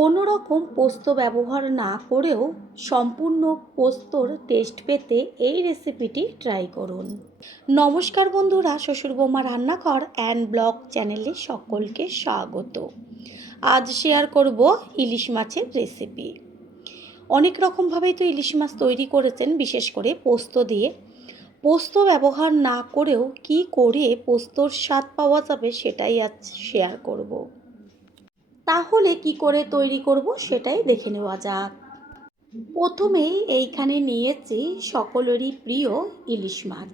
কোনো রকম পোস্ত ব্যবহার না করেও সম্পূর্ণ পোস্তর টেস্ট পেতে এই রেসিপিটি ট্রাই করুন। নমস্কার বন্ধুরা, শ্বশুর বৌমা রান্নাঘর অ্যান্ড ব্লগ চ্যানেলে সকলকে স্বাগত। আজ শেয়ার করব ইলিশ মাছের রেসিপি। অনেক রকমভাবেই তো ইলিশ মাছ তৈরি করেছেন, বিশেষ করে পোস্ত দিয়ে। পোস্ত ব্যবহার না করেও কি করে পোস্তর স্বাদ পাওয়া যাবে সেটাই আজ শেয়ার করব। তাহলে কি করে তৈরি করব সেটাই দেখে নেওয়া যাক। প্রথমেই এইখানে নিয়েছি সকলেরই প্রিয় ইলিশ মাছ।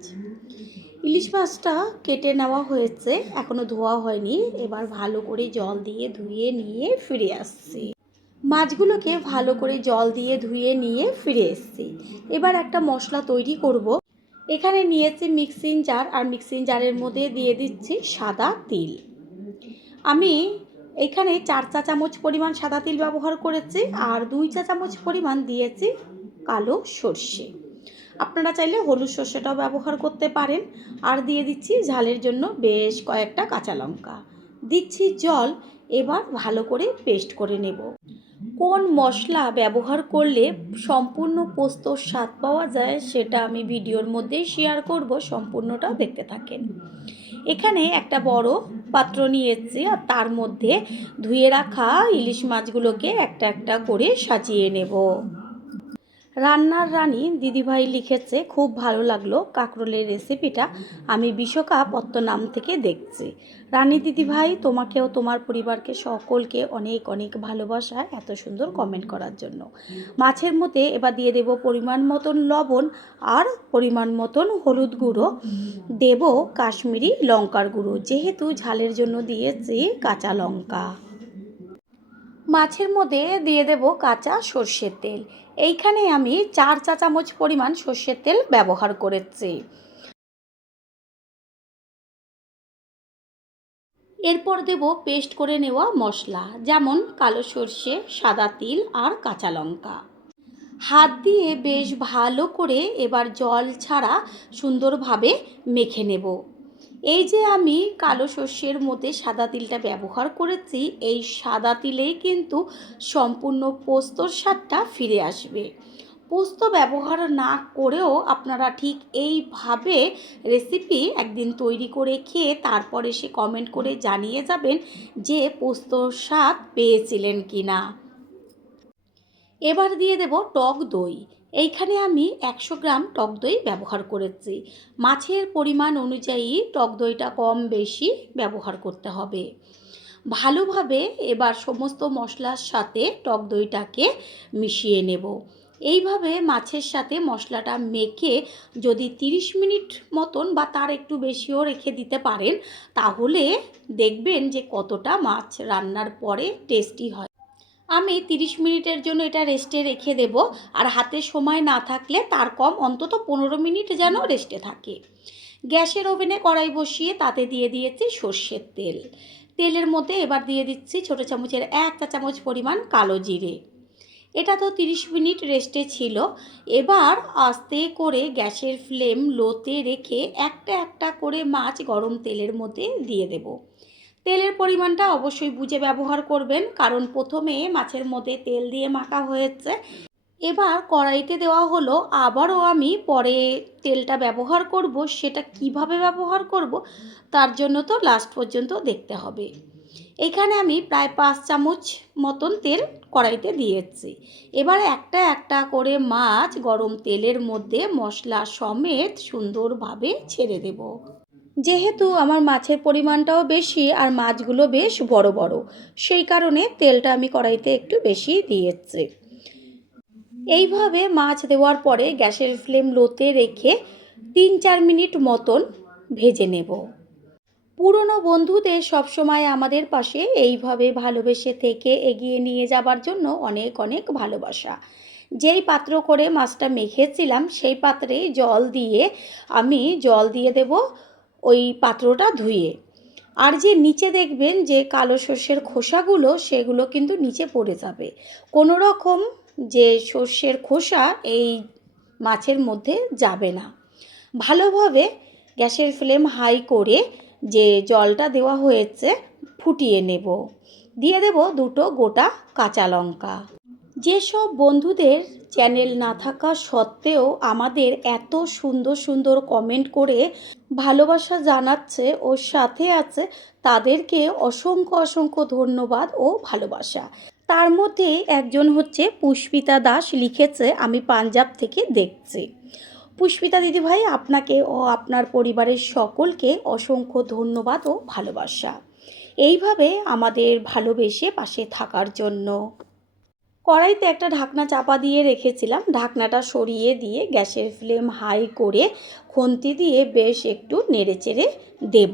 ইলিশ মাছটা কেটে নেওয়া হয়েছে, এখনো ধোয়া হয়নি। এবার ভালো করে জল দিয়ে ধুয়ে নিয়ে ফিরে আসছি। মাছগুলোকে ভালো করে জল দিয়ে ধুয়ে নিয়ে ফিরে এসছি। এবার একটা মশলা তৈরি করব। এখানে নিয়েছি মিক্সিং জার, আর মিক্সিং জারের মধ্যে দিয়ে দিচ্ছি সাদা তিল। আমি এখানে 4 চা চামচ পরিমাণ সাদা তিল ব্যবহার করেছি, আর 2 চা চামচ পরিমাণ দিয়েছি কালো সর্ষে। আপনারা চাইলে হলুদ সর্ষেটাও ব্যবহার করতে পারেন। আর দিয়ে দিচ্ছি ঝালের জন্য বেশ কয়েকটা কাঁচা লঙ্কা, দিচ্ছি জল। এবার ভালো করে পেস্ট করে নেব। কোন মশলা ব্যবহার করলে সম্পূর্ণ পোস্তর স্বাদ পাওয়া যায় সেটা আমি ভিডিওর মধ্যেই শেয়ার করব, সম্পূর্ণটা দেখতে থাকেন। এখানে একটা বড় পাত্র নিয়েছি, আর তার মধ্যে ধুয়ে রাখা ইলিশ মাছগুলোকে একটা একটা করে সাজিয়ে নেব। রান্নার রানী দিদিভাই লিখেছে, খুব ভালো লাগলো কাঁকরোলের রেসিপিটা, আমি বিশ্বকাপ নাম থেকে দেখছি। রানী দিদিভাই, তোমাকেও তোমার পরিবারকে সকলকে অনেক অনেক ভালোবাসা এত সুন্দর কমেন্ট করার জন্য। মাছের মধ্যে এবার দিয়ে দেব পরিমাণ মতন লবণ আর পরিমাণ মতন হলুদ গুঁড়ো, দেব কাশ্মীরি লঙ্কার গুঁড়ো, যেহেতু ঝালের জন্য দিয়েছি কাঁচা লঙ্কা। মাছের মধ্যে দিয়ে দেব কাঁচা সর্ষের তেল। এইখানে আমি 4 চা চামচ পরিমাণ সর্ষের তেল ব্যবহার করেছি। এরপর দেব পেস্ট করে নেওয়া মশলা, যেমন কালো সর্ষে, সাদা তিল আর কাঁচা লঙ্কা। হাত দিয়ে বেশ ভালো করে এবার জল ছাড়া সুন্দরভাবে মেখে নেব। এই যে আমি কালো সর্ষের মধ্যে সাদা তিলটা ব্যবহার করেছি, এই সাদা তিলেই কিন্তু সম্পূর্ণ পোস্তর স্বাদটা ফিরে আসবে। পোস্ত ব্যবহার না করেও আপনারা ঠিক এইভাবে রেসিপি একদিন তৈরি করে খেয়ে তারপর এসে কমেন্ট করে জানিয়ে যাবেন যে পোস্তর স্বাদ পেয়েছিলেন কি না। এবার দিয়ে দেব টক দই। এইখানে আমি 100 গ্রাম টক দই ব্যবহার করেছি। মাছের পরিমাণ অনুযায়ী টক দইটা কম বেশি ব্যবহার করতে হবে। ভালোভাবে এবার সমস্ত মশলার সাথে টক দইটাকে মিশিয়ে নেব। এইভাবে মাছের সাথে মশলাটা মেখে যদি 30 মিনিট মতন বা তার একটু বেশিও রেখে দিতে পারেন, তাহলে দেখবেন যে কতটা মাছ রান্নার পরে টেস্টি হয়। আমি 30 মিনিটের জন্য এটা রেস্টে রেখে দেব, আর হাতে সময় না থাকলে তার কম অন্তত 15 মিনিট যেন রেস্টে থাকে। গ্যাসের ওভেনে কড়াই বসিয়ে তাতে দিয়ে দিয়েছি সর্ষের তেল। তেলের মধ্যে এবার দিয়ে দিচ্ছি ছোটো চামচের 1 চা চামচ পরিমাণ কালো জিরে। এটা তো 30 মিনিট রেস্টে ছিল। এবার আস্তে করে গ্যাসের ফ্লেম লোতে রেখে একটা একটা করে মাছ গরম তেলের মধ্যে দিয়ে দেব। তেলের পরিমাণটা অবশ্যই বুঝে ব্যবহার করবেন, কারণ প্রথমে মাছের মধ্যে তেল দিয়ে মাখা হয়েছে। এবার কড়াইতে দেওয়া হলো, আবারও আমি পরে তেলটা ব্যবহার করব, সেটা কিভাবে ব্যবহার করব তার জন্য তো লাস্ট পর্যন্ত দেখতে হবে। এখানে আমি প্রায় 5 চামচ মতন তেল কড়াইতে দিয়েছি। এবার একটা একটা করে মাছ গরম তেলের মধ্যে মশলা সমেত সুন্দরভাবে ছেড়ে দেব। যেহেতু আমার মাছের পরিমাণটাও বেশি আর মাছগুলো বেশ বড় বড়, সেই কারণে তেলটা আমি কড়াইতে একটু বেশি দিয়েছি। এইভাবে মাছ দেওয়ার পরে গ্যাসের ফ্লেম লোতে রেখে 3-4 মিনিট মতন ভেজে নেব। পুরনো বন্ধুদের সবসময় আমাদের পাশে এইভাবে ভালোবেসে থেকে এগিয়ে নিয়ে যাবার জন্য অনেক অনেক ভালোবাসা। যেই পাত্র করে মাছটা মেখেছিলাম সেই পাত্রেই আমি জল দিয়ে দেব ওই পাত্রটা ধুয়ে। আর যে নিচে দেখবেন যে কালো সর্ষের খোসাগুলো, সেগুলো কিন্তু নিচে পড়ে যাবে। কোনো রকম যে সর্ষের খোসা এই মাছের মধ্যে যাবে না। ভালোভাবে গ্যাসের ফ্লেম হাই করে যে জলটা দেওয়া হয়েছে ফুটিয়ে নেব। দিয়ে দেব 2টো গোটা কাঁচা লঙ্কা। যেসব বন্ধুদের চ্যানেল না থাকা সত্ত্বেও আমাদের এত সুন্দর সুন্দর কমেন্ট করে ভালোবাসা জানাচ্ছে ও সাথে আছে, তাদেরকে অসংখ্য অসংখ্য ধন্যবাদ ও ভালোবাসা। তার মধ্যে একজন হচ্ছে পুষ্পিতা দাস, লিখেছে আমি পাঞ্জাব থেকে দেখছি। পুষ্পিতা দিদিভাই, আপনাকে ও আপনার পরিবারের সকলকে অসংখ্য ধন্যবাদ ও ভালোবাসা, এইভাবে আমাদের ভালোবেসে পাশে থাকার জন্য। কড়াইতে একটা ঢাকনা চাপা দিয়ে রেখেছিলাম, ঢাকনাটা সরিয়ে দিয়ে গ্যাসের ফ্লেম হাই করে খুন্তি দিয়ে বেশ একটু নেড়েচেড়ে দেব।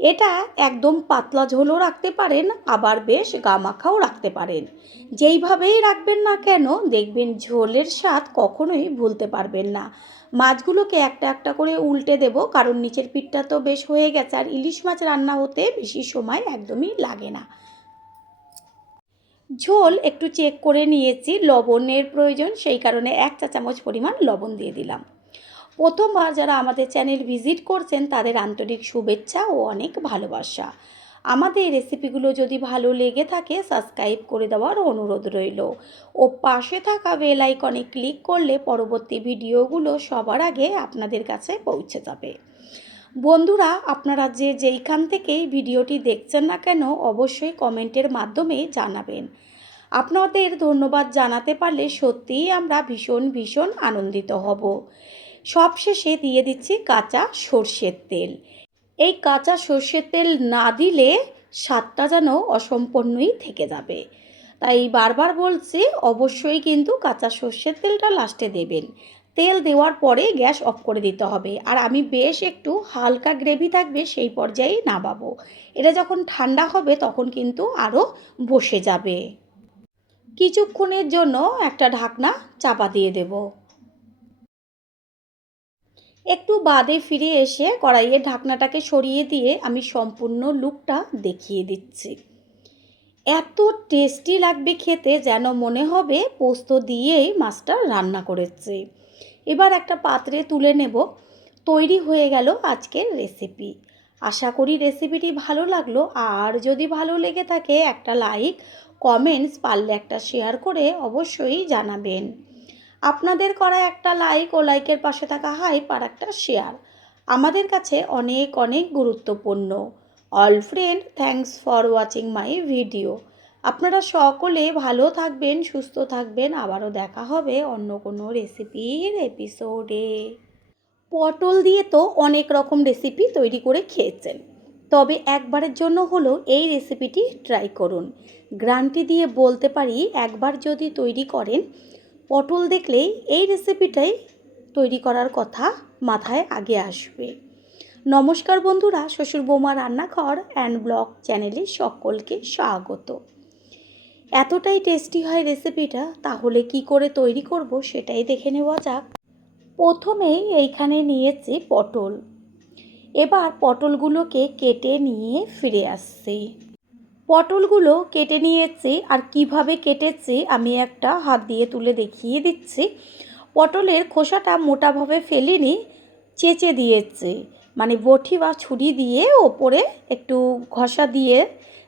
এটা একদম পাতলা ঝোলও রাখতে পারেন, আবার বেশ গামাখাও রাখতে পারেন। যেইভাবেই রাখবেন না কেন দেখবেন ঝোলের স্বাদ কখনোই ভুলতে পারবেন না। মাছগুলোকে একটা একটা করে উল্টে দেব, কারণ নিচের পিঠটা তো বেশ হয়ে গেছে, আর ইলিশ মাছ রান্না হতে বেশি সময় একদমই লাগে না। ঝোল একটু চেক করে নিয়েছি, লবণের প্রয়োজন, সেই কারণে 1 চা চামচ পরিমাণ লবণ দিয়ে দিলাম। প্রথমবার যারা আমাদের চ্যানেল ভিজিট করছেন তাদের আন্তরিক শুভেচ্ছা ও অনেক ভালোবাসা। আমাদের রেসিপিগুলো যদি ভালো লেগে থাকে সাবস্ক্রাইব করে দেওয়ার অনুরোধ রইল ও পাশে থাকা বেল আইকনে ক্লিক করলে পরবর্তী ভিডিওগুলো সবার আগে আপনাদের কাছে পৌঁছে যাবে। বন্ধুরা, আপনারা যে যেইখান থেকেই ভিডিওটি দেখছেন না কেন অবশ্যই কমেন্টের মাধ্যমে জানাবেন। আপনাদের ধন্যবাদ জানাতে পারলে সত্যিই আমরা ভীষণ ভীষণ আনন্দিত হব। সবশেষে দিয়ে দিচ্ছি কাঁচা সর্ষের তেল। এই কাঁচা সর্ষের তেল না দিলে স্বাদটা যেন অসম্পূর্ণই থেকে যাবে, তাই বারবার বলছি অবশ্যই কিন্তু কাঁচা সর্ষের তেলটা লাস্টে দেবেন। তেল দেওয়ার পরে গ্যাস অফ করে দিতে হবে, আর আমি বেশ একটু হালকা গ্রেভি থাকবে সেই পর্যায়ে নামাবো। এটা যখন ঠান্ডা হবে তখন কিন্তু আরও বসে যাবে। কিছুক্ষণের জন্য একটা ঢাকনা চাপা দিয়ে দেব। একটু বাদে ফিরে এসে কড়াইয়ের ঢাকনাটাকে সরিয়ে দিয়ে আমি সম্পূর্ণ লুকটা দেখিয়ে দিচ্ছি। এত টেস্টি লাগবে খেতে, যেন মনে হবে পোস্ত দিয়েই মাছটা রান্না করেছি। এবার একটা পাত্রে তুলে নেব। তৈরি হয়ে গেল আজকের রেসিপি। আশা করি রেসিপিটি ভালো লাগলো, আর যদি ভালো লেগে থাকে একটা লাইক, কমেন্টস, পারলে একটা শেয়ার করে অবশ্যই জানাবেন। আপনাদের করা একটা লাইক ও লাইকের পাশে থাকা হাইপ আর একটা শেয়ার আমাদের কাছে অনেক অনেক গুরুত্বপূর্ণ। All friend, thanks for watching my video. আপনারা সকলে ভালো থাকবেন, সুস্থ থাকবেন। আবারও দেখা হবে অন্য কোনো রেসিপির এপিসোডে। পটল দিয়ে তো অনেক রকম রেসিপি তৈরি করে খেয়েছেন, তবে একবারের জন্য হলো এই রেসিপিটি ট্রাই করুন। গ্যারান্টি দিয়ে বলতে পারি একবার যদি তৈরি করেন, পটল দেখলেই এই রেসিপিটাই তৈরি করার কথা মাথায় আগে আসবে। নমস্কার বন্ধুরা, শ্বশুর বৌমা রান্নাঘর অ্যান্ড ব্লগ চ্যানেলে সকলকে স্বাগত। এতটাই টেস্টি হয় রেসিপিটা, তাহলে কি করে তৈরি করব সেটাই দেখে নেওয়া যাক। প্রথমেই এইখানে নিয়েছি পটল। এবার পটলগুলোকে কেটে নিয়ে ফিরে আসছি। পটলগুলো কেটে নিয়েছি, আর কিভাবে কেটেছি আমি একটা হাত দিয়ে তুলে দেখিয়ে দিচ্ছি। পটলের খোসাটা মোটাভাবে ফেলিনি, চেঁচে দিয়েছি, মানে বটি বা ছুরি দিয়ে ওপরে একটু ঘষা দিয়ে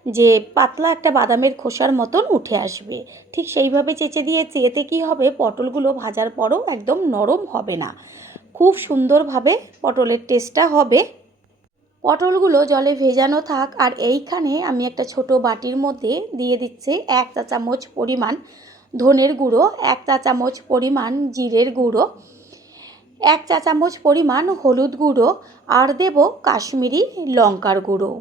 যে পাতলা একটা বাদামের খোসার মতন উঠে আসবে, ঠিক সেইভাবে চেঁচে দিয়েছি। এতে কি হবে, পটলগুলো ভাজার পরও একদম নরম হবে না, খুব সুন্দরভাবে পটলের টেস্টটা হবে। পটলগুলো জলে ভেজানো থাক, আর এইখানে আমি একটা ছোট বাটির মধ্যে দিয়ে দিচ্ছি 1 চা চামচ পরিমাণ ধনের গুঁড়ো, 1 চা চামচ পরিমাণ জিরের গুঁড়ো, 1 চা চামচ পরিমাণ হলুদ গুঁড়ো, আর দেব কাশ্মীরি লঙ্কার গুঁড়ো।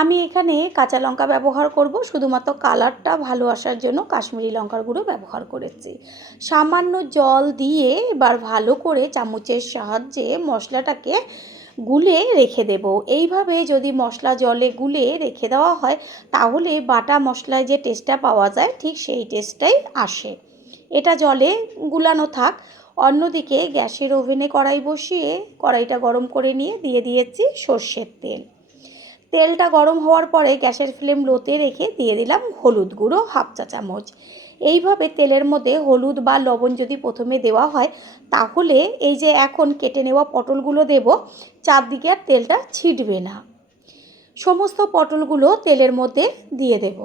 আমি এখানে কাঁচা লঙ্কা ব্যবহার করব, শুধুমাত্র কালারটা ভালো আসার জন্য কাশ্মীরি লঙ্কার গুঁড়ো ব্যবহার করেছি। সামান্য জল দিয়ে এবার ভালো করে চামচের সাহায্যে মশলাটাকে গুলে রেখে দেব। এইভাবে যদি মশলা জলে গুলে রেখে দেওয়া হয় তাহলে বাটা মশলায় যে টেস্টটা পাওয়া যায় ঠিক সেই টেস্টটাই আসে। এটা জলে গুলানো থাক। অন্যদিকে গ্যাসের ওভেনে কড়াই বসিয়ে কড়াইটা গরম করে নিয়ে দিয়ে দিয়েছি সর্ষের তেল। তেলটা গরম হওয়ার পরে গ্যাসের ফ্লেম লোতে রেখে দিয়ে দিলাম হলুদ গুঁড়ো 1/2 চা চামচ। এইভাবে তেলের মধ্যে হলুদ বা লবণ যদি প্রথমে দেওয়া হয়, তাহলে এই যে এখন কেটে নেওয়া পটলগুলো দেব, চারদিকে আর তেলটা ছিটবে না। সমস্ত পটলগুলো তেলের মধ্যে দিয়ে দেব।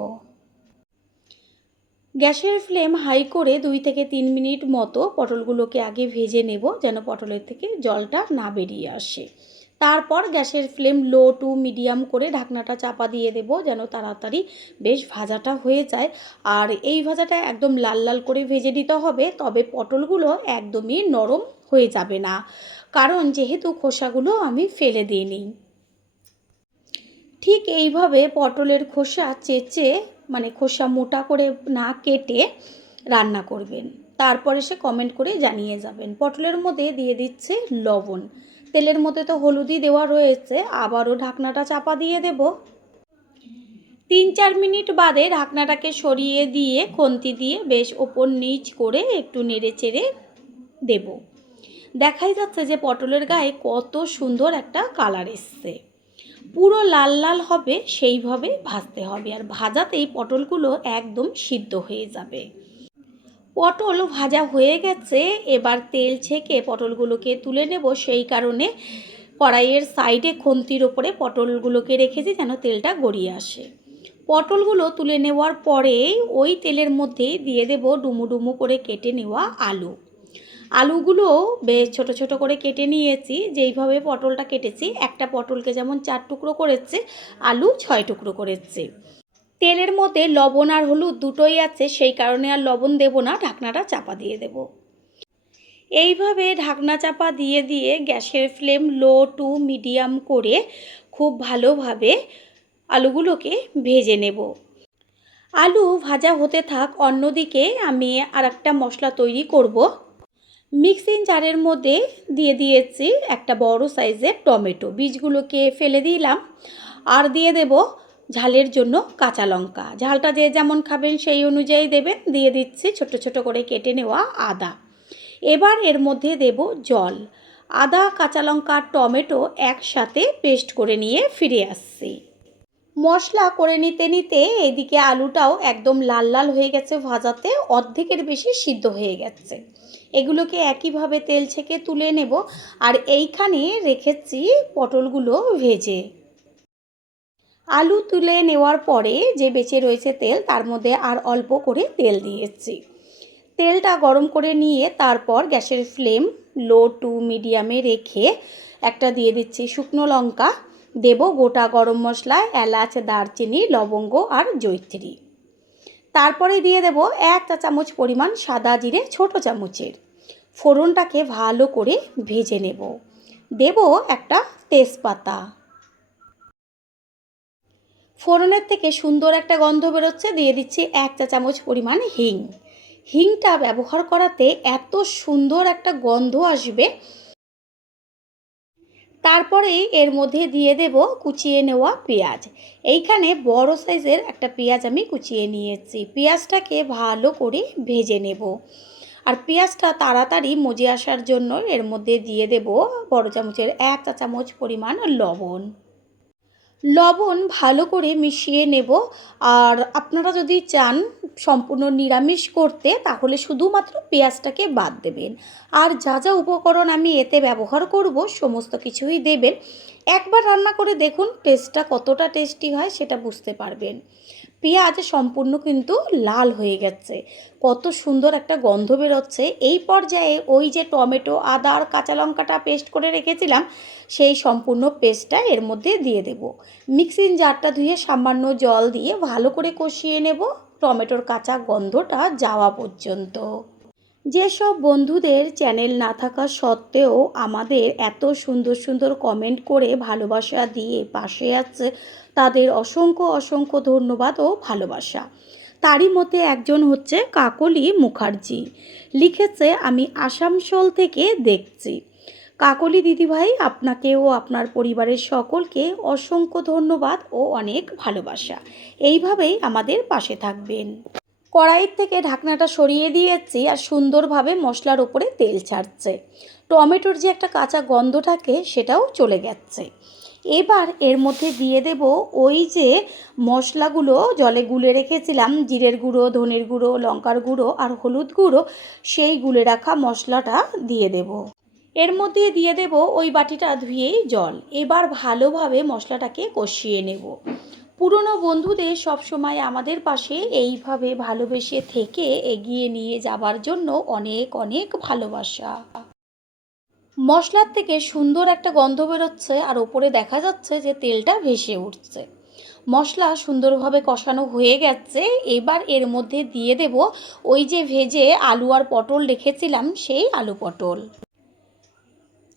গ্যাসের ফ্লেম হাই করে 2 থেকে 3 মিনিট মতো পটলগুলোকে আগে ভেজে নেব, যেন পটলের থেকে জলটা না বেরিয়ে আসে। তারপর গ্যাসের ফ্লেম লো টু মিডিয়াম করে ঢাকনাটা চাপা দিয়ে দেব, যেন তাড়াতাড়ি বেশ ভাজাটা হয়ে যায়। আর এই ভাজাটা একদম লাল লাল করে ভেজে নিতে হবে, তবে পটলগুলো একদমই নরম হয়ে যাবে না, কারণ যেহেতু খোসাগুলো আমি ফেলে দিইনি। ঠিক এইভাবে পটলের খোসা চেঁচে, মানে খোসা মোটা করে না কেটে রান্না করবেন। তারপরে সে কমেন্ট করে জানিয়ে যাবেন। পটলের মধ্যে দিয়ে দিচ্ছে লবণ। তেলের মধ্যে তো হলুদই দেওয়া রয়েছে, আবারও ঢাকনাটা চাপা দিয়ে দেব। 3-4 মিনিট বাদে ঢাকনাটাকে সরিয়ে দিয়ে খুন্তি দিয়ে বেশ ওপর নিচ করে একটু নেড়ে চেড়ে দেব। দেখাই যাচ্ছে যে পটলের গায়ে কত সুন্দর একটা কালার এসছে। পুরো লাল লাল হবে সেইভাবে ভাজতে হবে, আর ভাজাতেই পটলগুলো একদম সিদ্ধ হয়ে যাবে। পটল ভাজা হয়ে গেছে, এবার তেল ছেঁকে পটলগুলোকে তুলে নেব। সেই কারণে কড়াইয়ের সাইডে খুন্তির ওপরে পটলগুলোকে রেখেছি, যেন তেলটা গড়িয়ে আসে। পটলগুলো তুলে নেওয়ার পরে ওই তেলের মধ্যে দিয়ে দেব ডুমু ডুমু করে কেটে নেওয়া আলু। আলুগুলো বেশ ছোট ছোট করে কেটে নিয়েছি। যেইভাবে পটলটা কেটেছি, একটা পটলকে যেমন 4 টুকরো করেছি, আলু 6 টুকরো করেছি। তেলের মধ্যে লবণ আর হলুদ দুটোই আছে, সেই কারণে আর লবণ দেব না, ঢাকনাটা চাপা দিয়ে দেব। এইভাবে ঢাকনা চাপা দিয়ে দিয়ে গ্যাসের ফ্লেম লো টু মিডিয়াম করে খুব ভালোভাবে আলুগুলোকে ভেজে নেব। আলু ভাজা হতে থাক, অন্যদিকে আমি আর একটা মশলা তৈরি করব। মিক্সিং জারের মধ্যে দিয়ে দিয়েছি একটা বড় সাইজের টমেটো, বীজগুলোকে ফেলে দিলাম। আর দিয়ে দেব ঝালের জন্য কাঁচা লঙ্কা। ঝালটা যে যেমন খাবেন সেই অনুযায়ী দেবেন। দিয়ে দিচ্ছি ছোট ছোট করে কেটে নেওয়া আদা। এবার এর মধ্যে দেব জল। আদা, কাঁচা লঙ্কা, টমেটো একসাথে পেস্ট করে নিয়ে ফিরে আসছি। মশলা করে নিতে নিতে এদিকে আলুটাও একদম লাল লাল হয়ে গেছে, ভাজাতে অর্ধেকের বেশি সিদ্ধ হয়ে গেছে। এগুলোকে একইভাবে তেল ছেঁকে তুলে নেব। আর এইখানে রেখেছি পটলগুলো ভেজে। আলু তুলে নেওয়ার পরে যে বেঁচে রয়েছে তেল, তার মধ্যে আর অল্প করে তেল দিয়েছি। তেলটা গরম করে নিয়ে তারপর গ্যাসের ফ্লেম লো টু মিডিয়ামে রেখে একটা দিয়ে দিচ্ছি শুকনো লঙ্কা, দেব গোটা গরম মশলা, এলাচ, দারচিনি, লবঙ্গ আর জয়িত্রী। তারপরে দিয়ে দেব 1 চা চামচ পরিমাণ সাদা জিরে, ছোট চামচের। ফোড়নটাকে ভালো করে ভেজে নেব। দেব একটা তেজপাতা। ফোড়নের থেকে সুন্দর একটা গন্ধ বেরোচ্ছে, দিয়ে দিচ্ছি 1 চা চামচ পরিমাণ হিং। হিংটা ব্যবহার করাতে এত সুন্দর একটা গন্ধ আসবে। তারপরে এর মধ্যে দিয়ে দেব কুচিয়ে নেওয়া পেঁয়াজ। এইখানে বড় সাইজের একটা পেঁয়াজ আমি কুচিয়ে নিয়েছি। পেঁয়াজটাকে ভালো করে ভেজে নেব। আর পেঁয়াজটা তাড়াতাড়ি মজে আসার জন্য এর মধ্যে দিয়ে দেব বড় চামচের 1 চা চামচ পরিমাণ লবণ। লবণ ভালো করে মিশিয়ে নেব। আর আপনারা যদি চান সম্পূর্ণ নিরামিষ করতে, তাহলে শুধুমাত্র পেঁয়াজটাকে বাদ দেবেন। আর যা যা উপকরণ আমি এতে ব্যবহার করব সমস্ত কিছুই দেবেন। একবার রান্না করে দেখুন, টেস্টটা কতটা টেস্টি হয় সেটা বুঝতে পারবেন। পেঁয়াজ সম্পূর্ণ কিন্তু লাল হয়ে গেছে, কত সুন্দর একটা গন্ধ বেরোচ্ছে। এই পর্যায়ে ওই যে টমেটো, আদা আর কাঁচা লঙ্কাটা পেস্ট করে রেখেছিলাম, সেই সম্পূর্ণ পেস্টটা এর মধ্যে দিয়ে দেব। মিক্সিং জারটা ধুয়ে সামান্য জল দিয়ে ভালো করে কষিয়ে নেব, টমেটোর কাঁচা গন্ধটা যাওয়া পর্যন্ত। যেসব বন্ধুদের চ্যানেল না থাকা সত্ত্বেও আমাদের এত সুন্দর সুন্দর কমেন্ট করে ভালোবাসা দিয়ে পাশে আছে, তাদের অসংখ্য অসংখ্য ধন্যবাদ ও ভালোবাসা। তারই মধ্যে একজন হচ্ছে কাকলি মুখার্জি, লিখেছে আমি আসানসোল থেকে দেখছি। কাকলি দিদিভাই, আপনাকে ও আপনার পরিবারের সকলকে অসংখ্য ধন্যবাদ ও অনেক ভালোবাসা। এইভাবেই আমাদের পাশে থাকবেন। কড়াইয়ের থেকে ঢাকনাটা সরিয়ে দিয়েছি, আর সুন্দরভাবে মশলার উপরে তেল ছাড়ছে। টমেটোর যে একটা কাঁচা গন্ধ থাকে সেটাও চলে গেছে। এবার এর মধ্যে দিয়ে দেব ওই যে মশলাগুলো জলে গুলে রেখেছিলাম, জিরের গুঁড়ো, ধনের গুঁড়ো, লঙ্কার গুঁড়ো আর হলুদ গুঁড়ো, সেই গুলে রাখা মশলাটা দিয়ে দেব। এর মধ্যে দিয়ে দেব ওই বাটিটা ধুয়েই জল। এবার ভালোভাবে মশলাটাকে কষিয়ে নেব। পুরনো বন্ধুদের সবসময় আমাদের পাশে এইভাবে ভালোবেসে থেকে এগিয়ে নিয়ে যাবার জন্য অনেক অনেক ভালোবাসা। মশলার থেকে সুন্দর একটা গন্ধ বেরোচ্ছে আর ওপরে দেখা যাচ্ছে যে তেলটা ভেসে উঠছে। মশলা সুন্দরভাবে কষানো হয়ে গেছে। এবার এর মধ্যে দিয়ে দেব ওই যে ভেজে আলু আর পটল রেখেছিলাম, সেই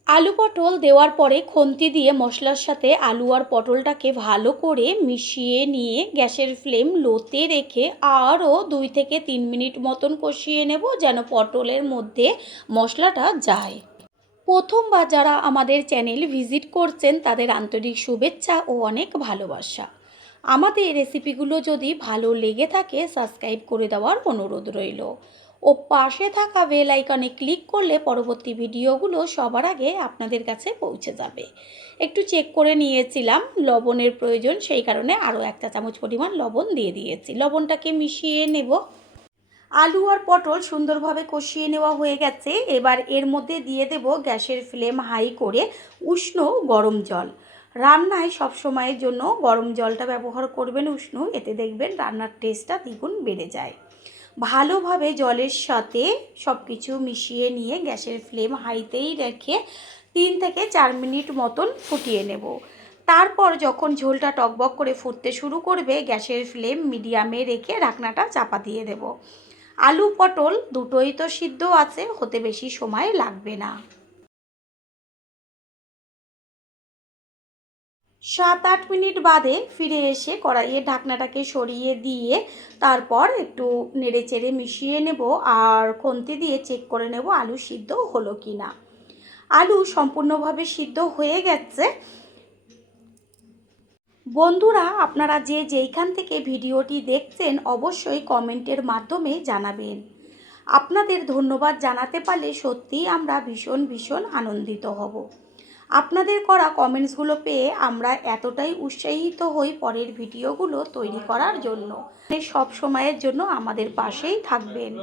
আলু পটল দেওয়ার পরে খুন্তি দিয়ে মশলার সাথে আলু আর পটলটাকে ভালো করে মিশিয়ে নিয়ে গ্যাসের ফ্লেম লোতে রেখে আরও 2 থেকে 3 মিনিট মতন কষিয়ে নেব, যেন পটলের মধ্যে মশলাটা যায়। প্রথমবার যারা আমাদের চ্যানেল ভিজিট করছেন তাদের আন্তরিক শুভেচ্ছা ও অনেক ভালোবাসা। আমাদের রেসিপিগুলো যদি ভালো লেগে থাকে সাবস্ক্রাইব করে দেওয়ার অনুরোধ রইল ও পাশে থাকা বেল আইকনে ক্লিক করলে পরবর্তী ভিডিওগুলো সবার আগে আপনাদের কাছে পৌঁছে যাবে। একটু চেক করে নিয়েছিলাম লবণের প্রয়োজন, সেই কারণে আরও 1 চা চামচ পরিমাণ লবণ দিয়ে দিয়েছি। লবণটাকে মিশিয়ে নেব। আলু আর পটল সুন্দরভাবে কষিয়ে নেওয়া হয়ে গেছে। এবার এর মধ্যে দিয়ে দেব গ্যাসের ফ্লেম হাই করে উষ্ণ গরম জল। রান্নায় সব সময়ের জন্য গরম জলটা ব্যবহার করবেন উষ্ণ, এতে দেখবেন রান্নার টেস্টটা দ্বিগুণ বেড়ে যায়। ভালোভাবে জলের সাথে সব কিছু মিশিয়ে নিয়ে গ্যাসের ফ্লেম হাইতেই রেখে 3 থেকে 4 মিনিট মতন ফুটিয়ে নেব। তারপর যখন ঝোলটা টকবক করে ফুটতে শুরু করবে গ্যাসের ফ্লেম মিডিয়ামে রেখে ঢাকনাটা চাপা দিয়ে দেব। আলু পটল দুটোই তো সিদ্ধ আছে, হতে বেশি সময় লাগবে না। 7-8 মিনিট বাদে ফিরে এসে কড়াইয়ের ঢাকনাটাকে সরিয়ে দিয়ে তারপর একটু নেড়েচেড়ে মিশিয়ে নেব আর খুন্তি দিয়ে চেক করে নেব আলু সিদ্ধ হলো কি না। আলু সম্পূর্ণভাবে সিদ্ধ হয়ে গেছে। বন্ধুরা, আপনারা যে যেইখান থেকে ভিডিওটি দেখছেন অবশ্যই কমেন্টের মাধ্যমে জানাবেন। আপনাদের ধন্যবাদ জানাতে পারলে সত্যিই আমরা ভীষণ ভীষণ আনন্দিত হব। আপনাদের করা কমেন্টসগুলো পেয়ে আমরা এতটাই উৎসাহিত হই পরের ভিডিওগুলো তৈরি করার জন্য। সব সময়ের জন্য আমাদের পাশেই থাকবেন।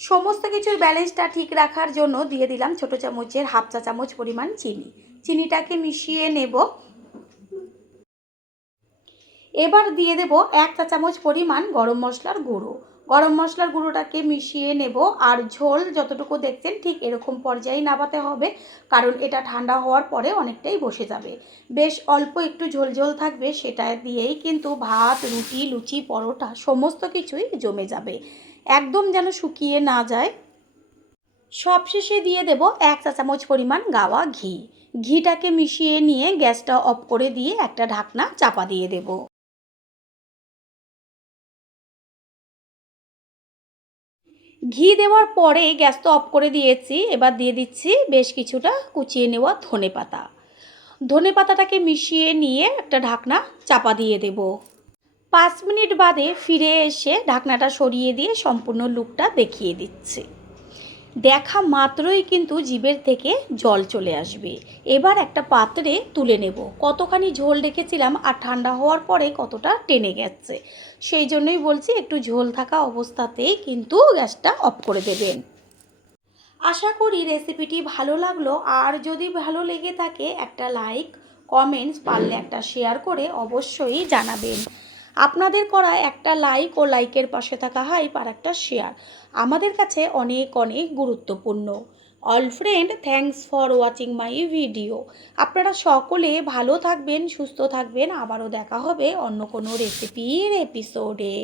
সমস্ত কিছুর ব্যালেন্সটা ঠিক রাখার জন্য দিয়ে দিলাম ছোটো চামচের 1/2 চা চামচ পরিমাণ চিনি। চিনিটাকে মিশিয়ে নেব। এবার দিয়ে দেব 1 চা চামচ পরিমাণ গরম মশলার গুঁড়ো। গরম মশলার গুঁড়োটাকে মিশিয়ে নেব আর ঝোল যতটুকু দেখছেন ঠিক এরকম পর্যায়ে নামাতে হবে, কারণ এটা ঠান্ডা হওয়ার পরে অনেকটাই বসে যাবে। বেশ অল্প একটু ঝোল ঝোল থাকবে, সেটা দিয়েই কিন্তু ভাত, রুটি, লুচি, পরোটা সমস্ত কিছুই জমে যাবে, একদম যেন শুকিয়ে না যায়। সবশেষে দিয়ে দেব 1 চা চামচ পরিমাণ গাওয়া ঘি। ঘিটাকে মিশিয়ে নিয়ে গ্যাসটা অফ করে দিয়ে একটা ঢাকনা চাপা দিয়ে দেব। ঘি দেওয়ার পরে গ্যাস তো অফ করে দিয়েছি। এবার দিয়ে দিচ্ছি বেশ কিছুটা কুচিয়ে নেওয়া ধনেপাতা। ধনেপাতাটাকে মিশিয়ে নিয়ে একটা ঢাকনা চাপা দিয়ে দেব। 5 মিনিট বাদে ফিরে এসে ঢাকনাটা সরিয়ে দিয়ে সম্পূর্ণ লুকটা দেখিয়ে দিচ্ছি। দেখা মাত্রই কিন্তু জিভের থেকে জল চলে আসবে। এবার একটা পাত্রে তুলে নেব। কতখানি ঝোল রেখেছিলাম আর ঠান্ডা হওয়ার পরে কতটা টেনে গেছে, সেই জন্যই বলছি একটু ঝোল থাকা অবস্থাতেই কিন্তু গ্যাসটা অফ করে দেবেন। আশা করি রেসিপিটি ভালো লাগলো, আর যদি ভালো লেগে থাকে একটা লাইক, কমেন্টস, পারলে একটা শেয়ার করে অবশ্যই জানাবেন। আপনাদের করা একটা লাইক ও লাইকের পাশে থাকা হাইপ আর একটা শেয়ার আমাদের কাছে অনেক অনেক গুরুত্বপূর্ণ। All friend, thanks for watching my video. আপনারা সকলে ভালো থাকবেন, সুস্থ থাকবেন। আবারও দেখা হবে অন্য কোনো রেসিপির এপিসোডে।